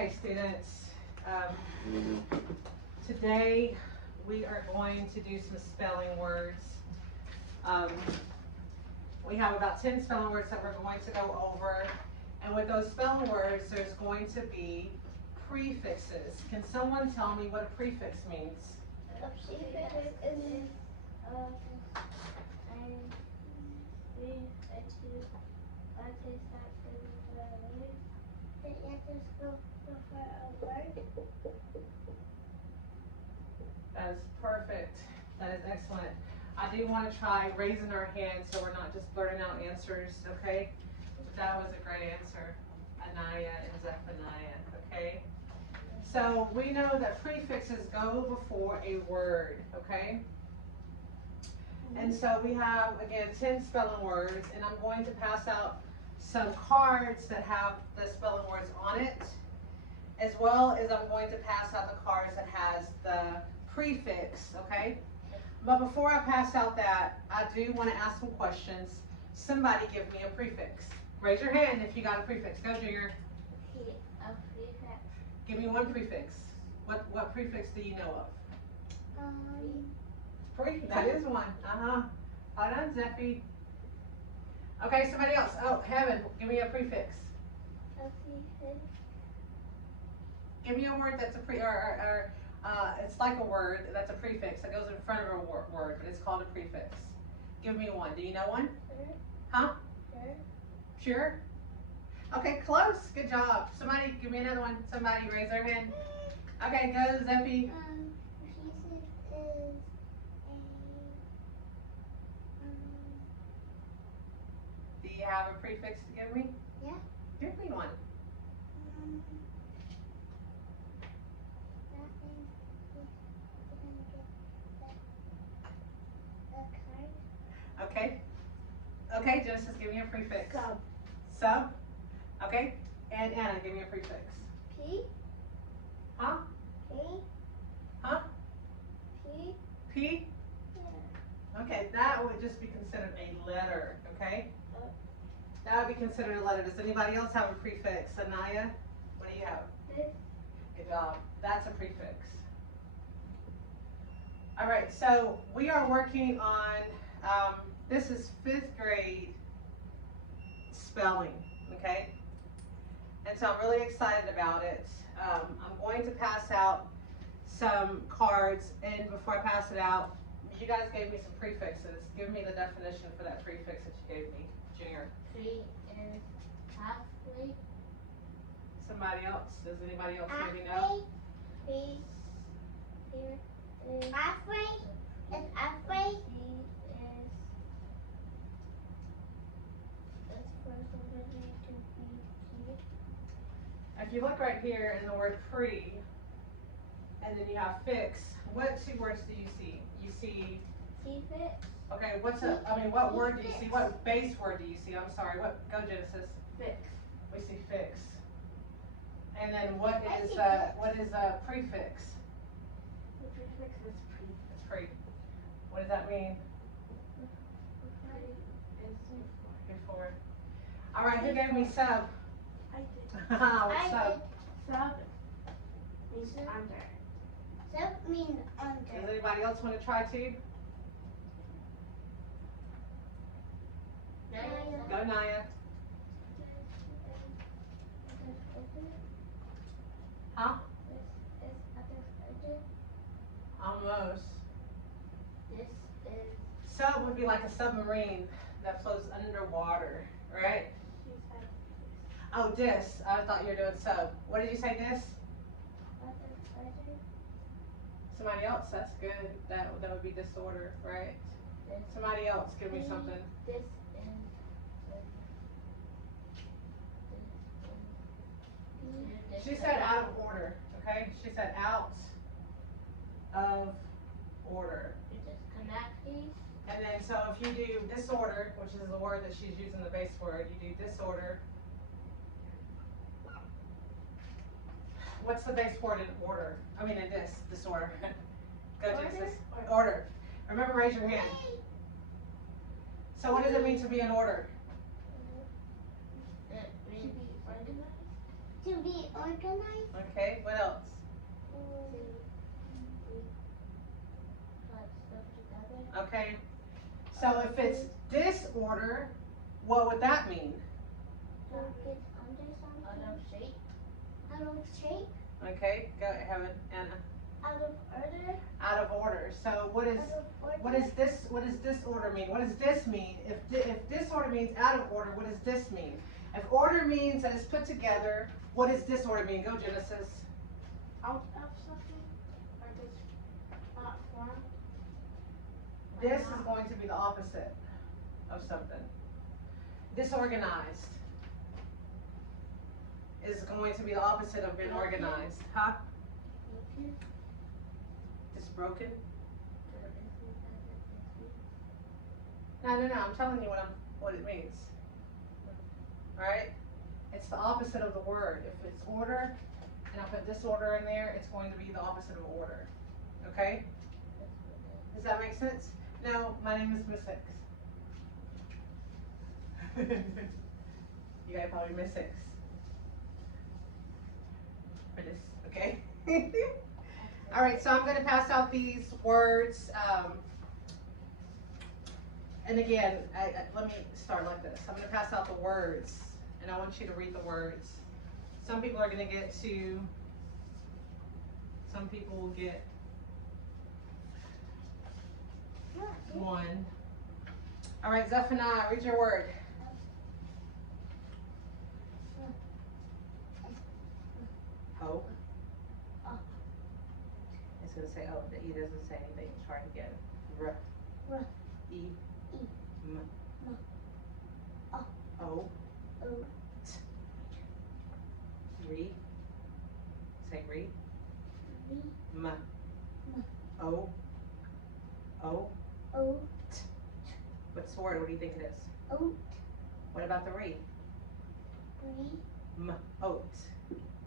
Okay, students, today we are going to do some spelling words. We have about 10 spelling words that we're going to go over. And with those spelling words, there's going to be prefixes. Can someone tell me what a prefix means? A prefix is That is perfect. That is excellent. I do want to try raising our hands so we're not just blurting out answers, okay? That was a great answer, Anaya and Zephaniah, okay? So we know that prefixes go before a word, okay? And so we have, again, 10 spelling words, and I'm going to pass out some cards that have the spelling words on it, as well as I'm going to pass out the cards that has the prefix, okay? But before I pass out that, I do want to ask some questions. Somebody give me a prefix. Raise your hand if you got a prefix. Go, Junior. a prefix. Give me one prefix. What prefix do you know of? Pre, that is one. Hold on, Zeffy. Okay, somebody else. Oh, Heaven, give me a prefix. A prefix. Give me a word that's a it's like a word that's a prefix that goes in front of a word, but it's called a prefix. Give me one. Do you know one? Sure. Huh? Sure. Sure? Okay, close. Good job. Somebody give me another one. Somebody raise their hand. Okay, go, Zeffy. Prefix is Do you have a prefix to give me? Yeah. Give me one. Okay. Okay, Genesis, give me a prefix. Sub. Sub? Okay. And Anna, give me a prefix. P. Huh? P. Huh? P. P? Yeah. Okay, that would just be considered a letter, okay? That would be considered a letter. Does anybody else have a prefix? Anaya, what do you have? This. Good job. That's a prefix. All right, so we are working on, this is 5th grade spelling, okay? And so I'm really excited about it. I'm going to pass out some cards, and before I pass it out, you guys gave me some prefixes. Give me the definition for that prefix that you gave me, Junior. P is halfway. Somebody else? Does anybody else maybe know? P. Here is halfway. It's halfway. C is. It's for somebody to be here. If you look right here in the word pre, and then you have fix, what 2 words do you see? You see, Prefix. okay, what word do you see? What base word do you see? I'm sorry, go Genesis. Fix. We see fix. And then what is a prefix? The prefix is pre. It's pre. What does that mean? Before. All right, who gave me sub? I did. What's sub? Sub means under. Sub means under. Does anybody else want to try too? Go Naya. Huh? Almost. This is. Sub would be like a submarine that floats underwater, right? Oh, dis. I thought you were doing sub. What did you say, dis? Somebody else. That's good. That would be disorder, right? Somebody else. Give me something. This is. She said out of order. Okay. She said out of order. You just connect these. And then, so if you do disorder, which is the word that she's using, the base word, you do disorder. What's the base word in order? I mean, in disorder. Go, Genesis. Order. Remember, raise your hand. So what does it mean to be in order? It means organized. be organized. Okay, what else? Put stuff together. Okay, so if it's disorder, what would that mean? Don't get under something. Out of shape. Out of shape. Okay, go ahead, Anna. Out of order. Out of order. So what is Out of order. what is this? What does disorder mean? What does this mean? If disorder means out of order, what does this mean? If order means that it's put together, what does disorder mean? Go Genesis. Out of something. Or just not form. This is going to be the opposite of something. Disorganized is going to be the opposite of being organized. Huh? Just broken? No, I'm telling you what it means. Alright? It's the opposite of the word. If it's order, and I put disorder in there, it's going to be the opposite of order. Okay? Does that make sense? No, my name is Miss Hicks. You guys call me Miss Hicks. For this, okay? Alright, so I'm going to pass out these words. And again, let me start like this. I'm going to pass out the words, and I want you to read the words. Some people are going to get 2. Some people will get 1. All right, Zephaniah, read your word. O. It's going to say O. The E doesn't say anything. Try it again. R. R. E. M. M. O. O. T. Re. Say re. B. M. M. O. O. O. T. What's the word? What do you think it is? Oat. What about the re? Re. M. Oat.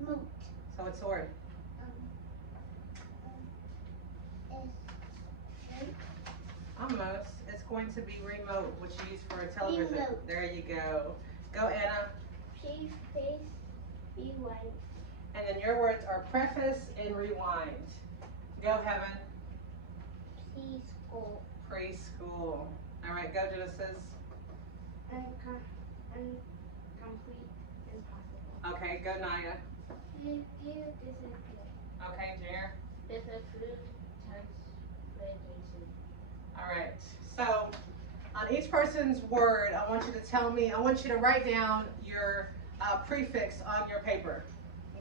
Moat. So what's the word? Almost. It's going to be remote, which you use for a television. Remote. There you go. Go, Anna. P space rewind. And then your words are preface and rewind. Go, Heaven. Preschool. Preschool. All right, go, Genesis. Incomplete. Impossible. Okay, go, Naya. You disappear. Okay, Jer. Disapprove. Translation. All right. So on each person's word, I want you to tell me, I want you to write down your prefix on your paper.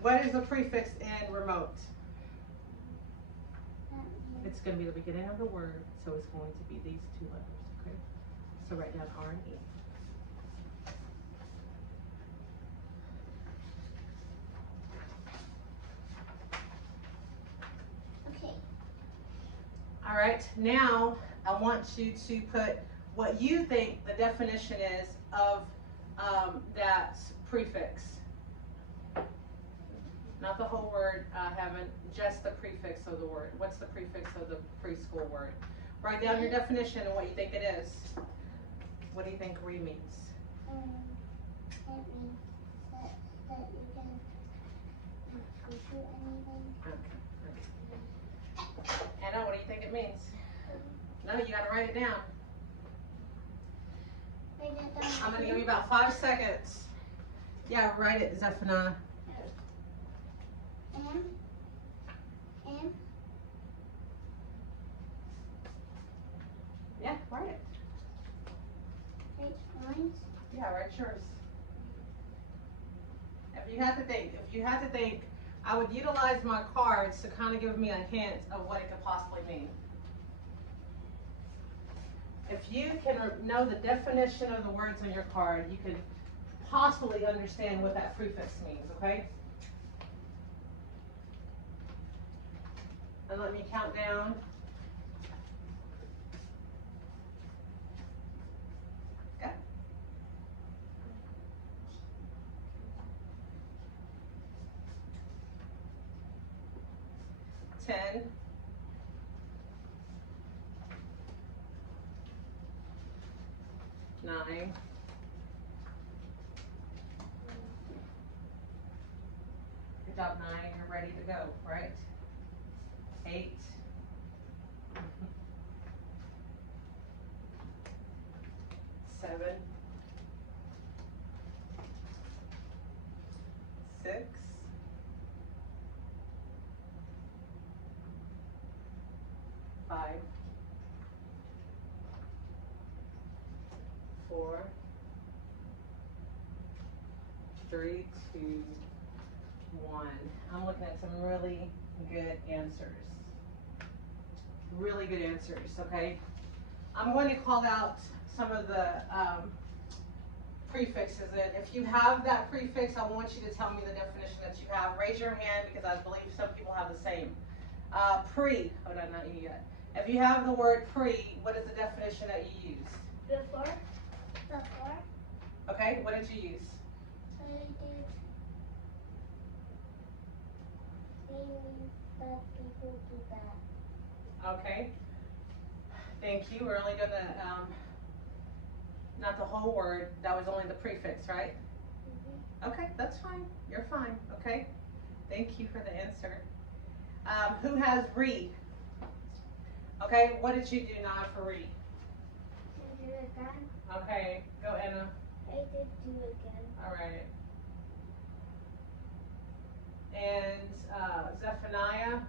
What is the prefix in remote? It's going to be the beginning of the word, so it's going to be these 2 letters, okay? So write down R and E. Okay. All right, now I want you to put what you think the definition is of that prefix. Not the whole word, Heaven, just the prefix of the word. What's the prefix of the preschool word? Write down your definition and what you think it is. What do you think re means? It means that you can go through anything. Okay. Anna, what do you think it means? No, you gotta write it down. Write it down. I'm gonna give you about 5 seconds. Yeah, write it, Zephaniah. M. Yeah, write it. Write lines. Yeah, write yours. If you had to think, I would utilize my cards to kind of give me a hint of what it could possibly mean. If you can know the definition of the words on your card, you could possibly understand what that prefix means, okay? And let me count down. Go. 10. 9. Good job, 9. You're ready to go, right? 8. 7. 6. 5. 4. 3, 2, 1. I'm looking at some really good answers. Really good answers, okay? I'm going to call out some of the prefixes. And if you have that prefix, I want you to tell me the definition that you have. Raise your hand because I believe some people have the same. Pre, hold on, not you yet. If you have the word pre, what is the definition that you used? Before. Before. Okay, what did you use? I did. Meaning that people do that. Okay. Thank you. We're only gonna, not the whole word, that was only the prefix, right? Okay, that's fine. You're fine, okay? Thank you for the answer. Who has read? Okay, what did you do now for read? I do it again. Okay, go Anna. I did do it again. All right. And Zephaniah,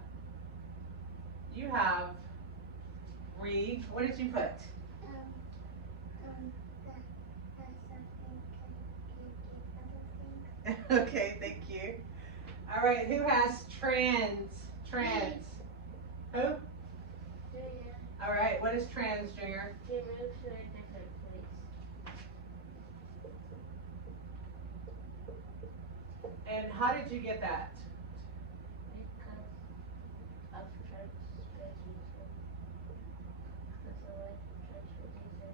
you have read. What did you put? Okay, thank you. All right, who has trans? Trans. Who? Junior. All right, what is trans, Junior? You move to a different place. And how did you get that? Because of transportation. That's the way transportation.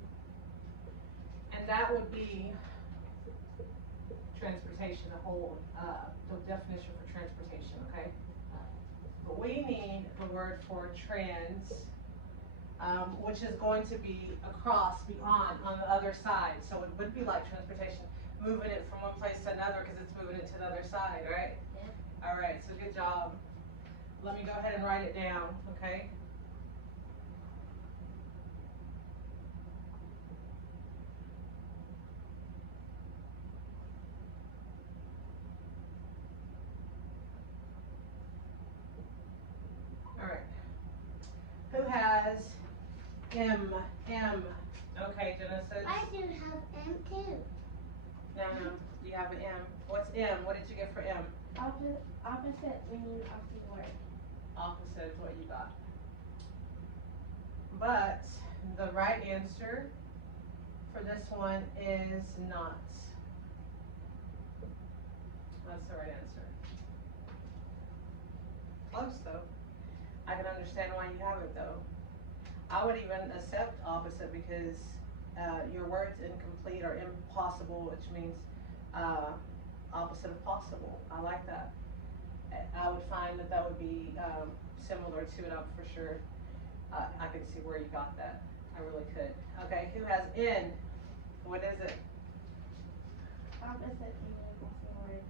And that would be transportation, the whole, the definition for transportation, okay? But we need the word for trans, which is going to be across, beyond, on the other side. So it would be like transportation, moving it from one place to another because it's moving it to the other side, right? Yeah. All right, so good job. Let me go ahead and write it down, okay? All right. Who has M? M. Okay, Genesis. I do have M too. No, you have an M. What's M? What did you get for M? Opposite meaning of the word. Opposite is what you got. But the right answer for this one is not. That's the right answer. Close though. I can understand why you have it though. I would even accept opposite because your word's incomplete or impossible, which means opposite of possible. I like that. I would find that that would be similar to it, for sure. I could see where you got that. I really could. Okay, who has N? What is it? Opposite meaning of the word.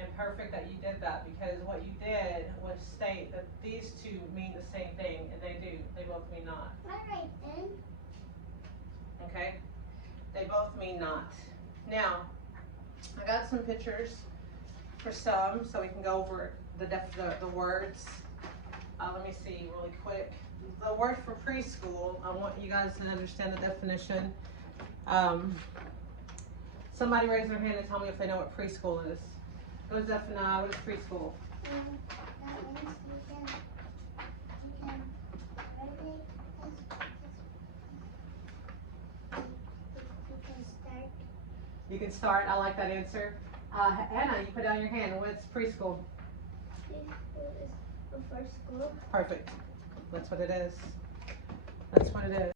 And perfect that you did that, because what you did was state that these two mean the same thing, and they do. They both mean not. Alright then. Okay? They both mean not. Now, I got some pictures for some, so we can go over the words. Let me see really quick. The word for preschool, I want you guys to understand the definition. Somebody raise their hand and tell me if they know what preschool is. Go Zephaniah, what is preschool? That means you can start. You can start. I like that answer. Anna, you put down your hand. What's preschool? Preschool is before school. Perfect. That's what it is. That's what it is.